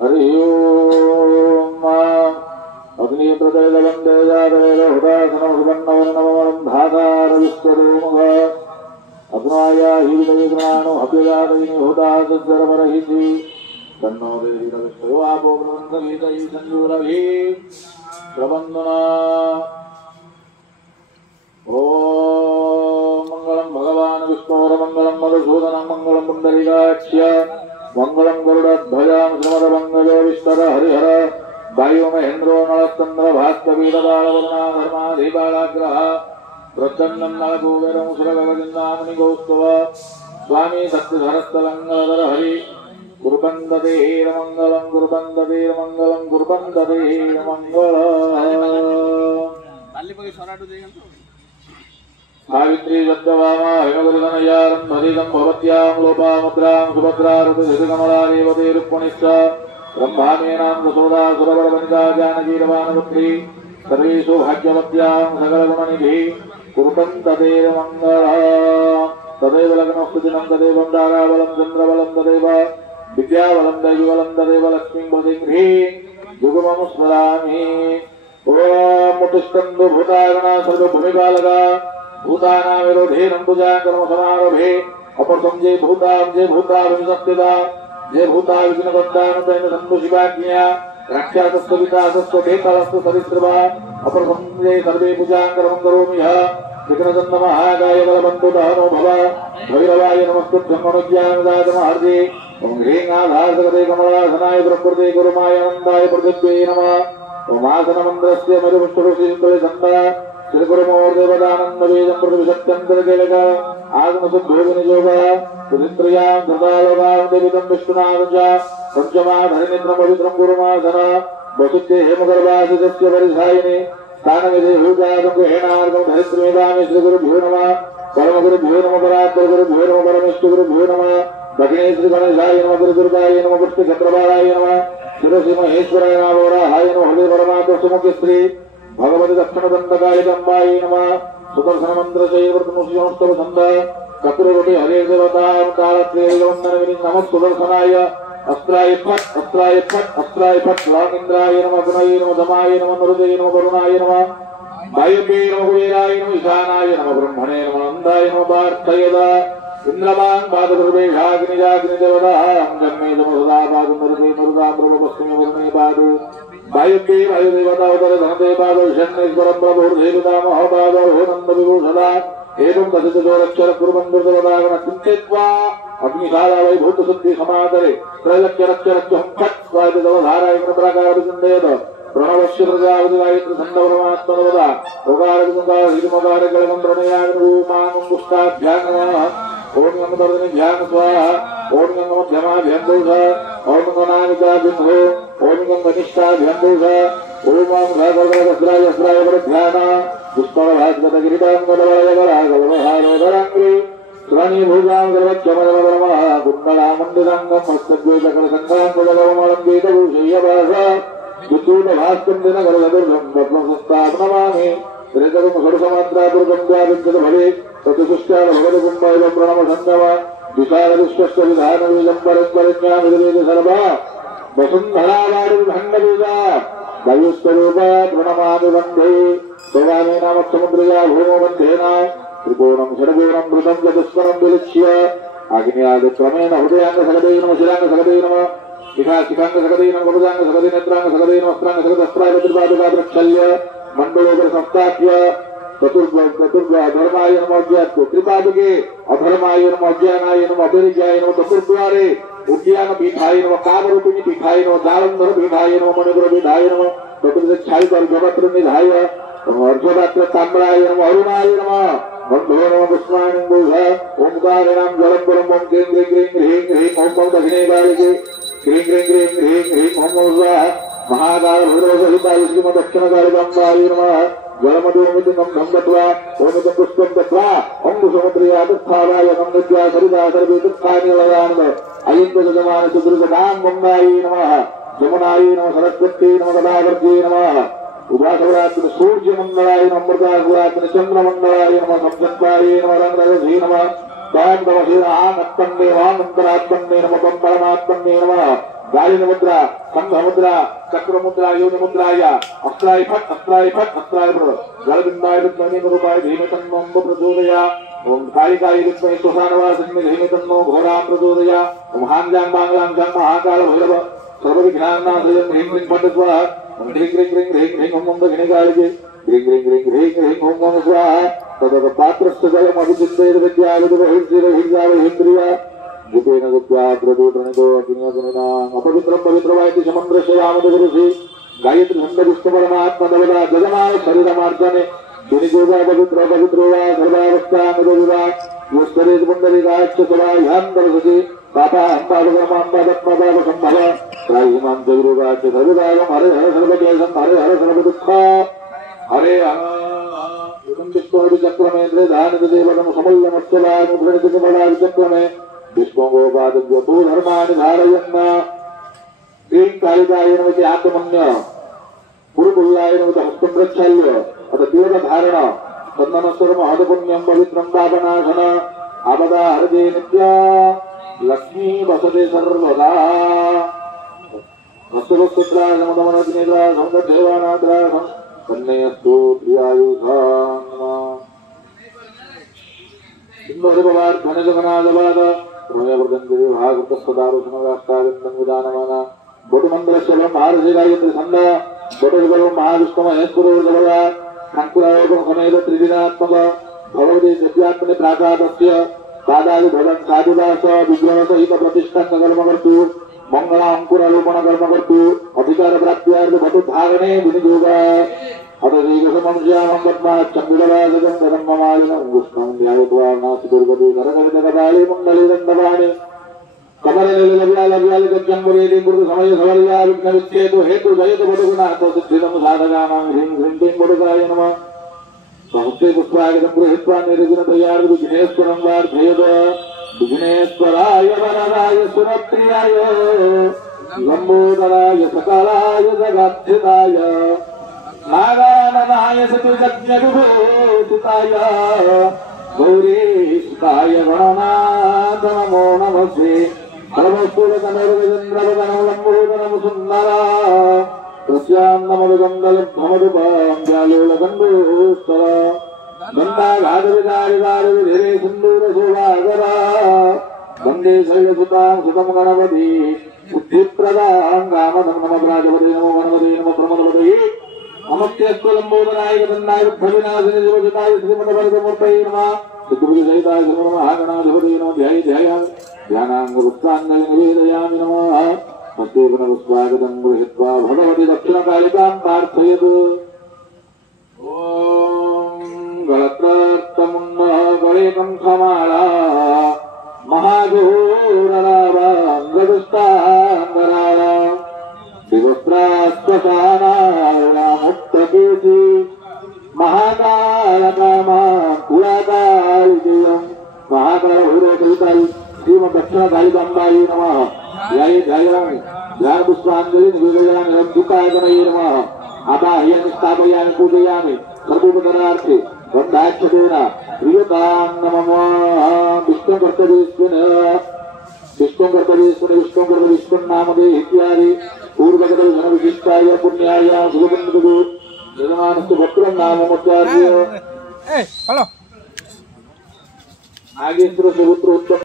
हरि ओम अग्नि प्रदयदलं देजादवेद हुदासनं सुवर्णवर्णमलं धाकार विश्वरूमुख अग्नाया हिविदविग्रहाणो अभ्यजादयिनि हुदासज्जरवरहिति तन्नो देवी तविष्टवापो ब्रह्मगीतै संजूरभि प्रबन्धना ओम मंगलम भगवान विष्णुरमंगलम मधुसूदनं मंगलम पुंडरीकाक्ष्य मंगलम गरुडध्वजां श्रीमदमंगलो विष्टर हरिहर वायु महेन्द्रो नलचंद्र भास्कवीरदालवरुणा धर्माधिबालाग्रह प्रचन्नं नलभूवेरं सुरगवजिन्नामुनि गौस्तव स्वामी सत्यधरस्थलंगलधर हरि कुर्बन्धते मंगलम कुर्बन्धते मंगलम कुर्बन्धते मंगलम् सावित्री सत्यभामा हिमगुरुधनयारं मदिदं भवत्यां लोपामुद्रां सुभद्रारतिकमला रेवती रुक्मिणीश्च ब्रह्मामेनां यशोदा सुरवरवनिता जानकीरवानपुत्री सर्वेषु भाग्यवत्यां सकलगुणनिधि कुर्वन्तते मङ्गलः तदेव लग्नस्तुतिनं तदेव ताराबलं चन्द्रबलं तदेव विद्याबलं दैवबलं तदेव लक्ष्मीं प्रतिगृहे युगमं स्मरामि ॐ मुटिष्कन्दु भूतागणा सर्वभूमिपालका भूतानां विरोधे नंबुजा कर्म समारोहे अपरसं जे भूता विसस्तिता जे भूता विघ्नबन्धानुदैन सन्तु शिवाज्ञया राक्षसस्तवितासस्तु भेतालस्तु सरिस्रवा अपरसं जे सर्वे पूजां कर्मं करोमि यः विघ्नदन्त महाकाय बलबन्धु दहनो भव भैरवाय नमस्तुभ्यं मनोज्ञानदातमहर्षे ॐ ह्रीं आधारसगते कमलासनाय प्रकृते गुरुमाय अनन्ताय पृथिव्यै नमः ॐ आसनमन्त्रस्य मरुपुष्पऋषितुले सन्ता श्री गुरुमूर्तिपदानंद वेदं प्रतिशत्यंतरकेलक आगमसुद्भोगनियोग सुरिन्द्रियां धृतालोकां देवितं विष्णुनाथं च पंचमाधरिनित्रं पवित्रं गुरुमासन वसुत्ये हेमगर्भासितस्य परिधायिने स्थानविधे भूजातं गृहेणार्घं धरित्रिमेदामि श्रीगुरुभ्यो नमः परमगुरुभ्यो नमः परात्परगुरुभ्यो नमः परमेष्ठिगुरुभ्यो नमः दक्षिणे श्रीगणेशाय नमः गुरुदुर्गाय नमः पुष्टिक्षत्रपालाय नमः शिरसि महेश्वराय नमः वराहाय नमः हृदय परमात्मसुमुखश्री भगवती दक्षिणदंडकालिकंबाय नमः सुदर्शन मंत्र चैवर्तमुष्यमस्तव छंद कपिलवटी हरे देवतां कालत्रयवन्दनविनि नमः सुदर्शनाय अस्त्राय फट् वागीन्द्राय नमः गुणाय नमः धमाय नमः नरुदय नमः वरुणाय नमः वायुवे नमः कुबेराय नमः ईशानाय नमः ब्रह्मणे नमः नन्दाय नमः पार्थयदा इंद्रवान् पादुर्वेशाग्निजाग्निदेवताः जन्मे सदा पादु नरुदे नरुदां प्रभवस्मै वरुणे पादु वायुवे वायुदेवता उदर धनदे पादो विषण्णेश्वर प्रभुर्धेविता महापादो नंद विभूषदा एवं दशजोरक्षर कुर्वन्धुर्देवतागण चिन्तयित्वा अग्निशाला वै भूतशुद्धि समादरे त्रैलक्ष्यरक्षरक्षं फट् स्वादितवधाराय प्रकाराभिचिन्तयत प्रणवस्य प्रजापति गायत्री छन्दपरमात्मनवदा ओकारविमुखारिमकारगलमं प्रणयाग्निरूपाङ्गुष्टाभ्यां नमः ओम गंगवर्धने ध्यान स्वाहा ओम गंगमध्यमाभ्यां दोष ओम गणानिकाभिन्धो ओम गंगनिष्ठाभ्यां ओम घागरवस्त्राय ध्यान पुष्पभास्गतगिरिताङ्गलवलयगलागलवहारोदराङ्ग्रि स्वानी भूजां गलवच्चमलवरमः कुण्डलामण्डिताङ्गं हस्तद्वैतकलसङ्गाङ्गलवमलम्बीतभूषय्यभास विद्यूतभास्कन्दिनगलदुर्गं पद्मसंस्थापनमामि त्रेतकं षडसमात्रापुर्गङ्गाभिज्ञत भवेत् तत्सुष्टान भगवति कुम्भैव प्रणव सन्नव विशालविश्वस्य विधानबीजं परञ्जलिज्ञानविवेद सर्वा वसुन्धरावारिभण्डबीजा वायुस्वरूपा प्रणमामि वन्दे भवानी नामसमुद्रया भूमो बन्धेन त्रिकोणं षड्कोणं वृतं चतुष्कोणं विलिच्य आग्नेयादिक्रमेण हृदयाङ्गसगदे नमः शिराङ्गसगदे नमः शिखाङ्गसगदे नमः कवचाङ्गसगदे नेत्राङ्गसगदे नमः वस्त्राङ्गसगदस्त्राय पितृपादुकाप्रक्षल्य मण्डलोपरि संस्थाप्य चतुर्धर्माय नमः त्रिपादुके अधर्माय नमः अज्ञानाय नमः अभिरिज्याय नमः चतुर्द्वारे उद्यान पीठाय नमः कामरूपिणी पीठाय नमः जालंधर पीठाय नमः मणिपुर पीठाय नमः चतुर्दक्षाय अर्घपत्र निधाय अर्घपात्र ताम्राय नमः अरुणाय नमः बन्धो नमः पुष्पाणिम्बुध ओंकारिणां जलपुरम् ओं क्रीं क्रीं क्रीं ह्रीं ह्रीं ओं ओं दक्षिणे कालिके क्रीं क्रीं क्रीं ह्रीं ह्रीं ओं ओं स्वाहा महाकाल भैरवसहिताय श्रीमद्दक्षिणकालिकाम्बाय नमः जलमधुमितं गंगत्वा ओमितं पुष्पं दत्वा अंकुशमुद्रयादस्थावाय नमृत्या सरिता सर्वेतस्थानि लयानद अयिन्त जजमान सुदृगदां गंगायै नमः यमुनायै नमः सरस्वत्यै नमः गदावर्त्यै नमः उपासवरात्मने सूर्यमंगलाय नमः अमृतासवरात्मने चंद्रमंगलाय नमः संसत्वाय नमः रंगरवधे नमः तांडवशीरात्मन्ये वांतरात्मन्ये नमः परमात्मन्ये नमः गालिन मुद्रा संघ मुद्रा चक्र मुद्रा योनि मुद्राय अस्त्राय फट अस्त्राय जलबिंदाय विद्महे रूपाय धीमहि तन्नो प्रचोदया ओम कालिकाय विद्महे श्मशानवासिने धीमहि तन्नो घोरां प्रचोदया ओम हांजां बांगलां जं महाकाल भैरव सर्वविघ्नानाशयं ह्रीं क्लीं फट स्वाहा ओम ह्रीं क्लीं ह्रीं ह्रीं ह्रीं ओम दक्षिणकालिके ह्रीं क्लीं ह्रीं ह्रीं ह्रीं ओम स्वाहा तद पात्रस्य जलम् अभिचिन्तयेत् विद्याविदुर्हिर्जावहिन्द्रिया गुपेन गुप्त्या प्रदूतरणितो अग्नियगुणिनां अपवित्रं पवित्रवायति समन्द्रश्यामदगुरुषि गायत्री छन्दविष्णु परमात्मा नवदा जगमाय शरीरमार्जने दुनिजोगा पवित्र पवित्रो वा सर्वावस्थानुरोधा योस्तरेत पुण्डरीकाच्च सभायान्तरसति पापाहंपादकर्मान्पादत्मपापसम्भव त्रायिमां जगुरुगाच्च सर्वदायं हरे हर सर्वकेशं हरे हर सर्वदुःख हरे युगं विष्णुर्विचक्रमेन्द्रे धानितदेवतं समल्लमत्सलानुप्रणितनिमलाविचक्रमे विष्णुगोपादव्य भूधर्माणि धारयन् क्लीं कालिकाय नमः आत्मन्य गुरुकुल्लाय नमः हस्तं प्रक्षाल्य अथ तीव्रधारण चन्दनस्वरं महत्पुण्यं पवित्रं पापनाशन आपदा हरते नित्या लक्ष्मी वसते सर्वदा वस्तुवस्तुत्रा समदमनग्नेत्रा समदेवानात्रा कन्यस्तु प्रियायुषा इंद्रदेवार धनजगनादवाद रोयवर्धनगिरि भागवतस्पदारुषणगाष्टाविन्दं बोटुमंगलशलं भारतीगायत्री छंद बोटुगलं महाविष्णु महेश्वरोर्जवया शंकुरायोगं समेत त्रिदिनात्मक भगवती सत्यात्मने प्रासादस्य पादादि भगवन् साधुदास विग्रह सहित प्रतिष्ठान कर्मकर्तु मंगला अंकुरारोपण कर्मकर्तु अधिकार प्राप्त्यार्थ भटुधारणे विनियोगा अतदेकसमंस्यामपद्माच्चंगुलराजगं कृष्णं न्यायत्वा नासिदुर्गति करकवितकपाले मंगलीदण्डवाणि कमललिलव्यालव्यालिकज्जम्बुरेति मृदुसमय सवर्या विघ्नविच्छेदो हेतु जयतु बडुगुणातो सिद्धिदं साधकानां ह्रीं ह्रीं क्लीं बडुगाय नमः सहस्रे पुष्पागतं गृहीत्वा निर्विघ्नतया विघ्नेश्वरं वार्धयत विघ्नेश्वराय वरदाय सुरप्रियाय लंबोदराय सकलाय जगद्धिताय नारायणाय सतुजज्ञविभूषिताय गौरीसुताय गणनाथ नमो नमस्ते सर्वस्थूलकनोरगजेन्द्रवदनोलम्बोदनं सुन्दरा तस्यां नमोगन्दलब्धमरुपां व्यालोलगन्धोस्तर गन्धाघातविदारिदारिविधिरे सिन्दूरशोभागरा वन्दे शैलसुतां सुतं गणपति बुद्धिप्रदां कामदं नमः प्राजपते नमो गणपते नमः प्रमदपते अमत्यस्वलंबोदनाय गन्नाय भविनाशिने जीवजताय श्रीमन्वरदमूर्तये नमः सिद्धबुद्धिसहिताय श्रीमन्महागणाधिपतये नमः ध्याय ध्यानाङ्गपुष्पाञ्जलिं निवेदयामि नमः हस्ते पुनरुस्वागतं गृहीत्वा भगवती दक्षिणकालिकां प्रार्थयतु ॐ गणत्रार्थमुन्नः गणेकं समाला महाघोररावाङ्गदुष्टाङ्गराला दिवस्त्रास्वशानामुक्तकेशि महाकालकामा कुलाकालिकेयं महाकालभैरवसहिताय श्रीमद्दक्षिणकालिकाम्बायै नमः ध्यायामि ध्यानपुष्पाञ्जलिं निवेदयामि रब्धुकायतनये नमः आदाह्यामि स्थापयामि पूजयामि सर्वोपकरणार्थे बन्धाक्षतेन प्रियतां नमः विष्णुं कर्तव्येश्वर विष्णुं नामदे इत्यादि पूर्वगतविशिष्टाय पुण्याय सुगबन्धुः यजमानस्य भक्त्रं नाममुच्चार्य नागेश्वरस्य पुत्र उत्तम